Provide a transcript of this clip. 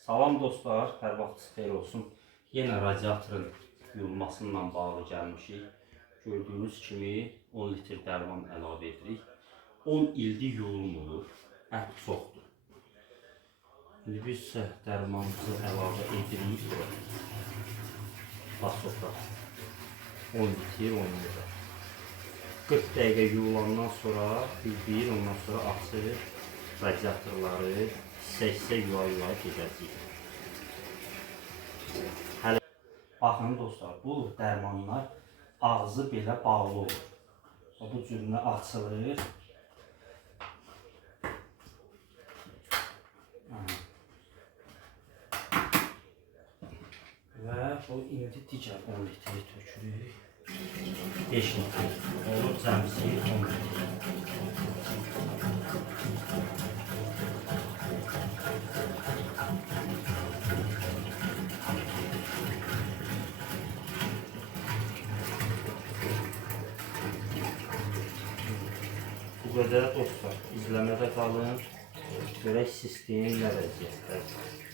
Salam dostlar, hər vaxtınız xeyir olsun. Yenə radiatorun yuyulmasıyla bağlı gəlmişik. Gördüyünüz kimi 10 litr dərman əlavə edirik. 10 ildir yuyulmur, ət çoxdur. İndi biz isə dərmanımızı əlavə edirik. Basofra 10 litr, 10 litr. 40 dəqiqə yuyulandan sonra bir, ondan sonra açır radiatorları hissə-hissə yuva-yuva gedəcəyik. Hələ baxın dostlar, bu dərmanlar ağzı belə bağlı olur. Bu cürünə açılır. Və bu indi digər 10 litri tökürük. 5 litr olur, cəmsi 10 litr. Bu qədər dostlar, izləmədə qalın. Görək sistem nə vəziyyətdədir.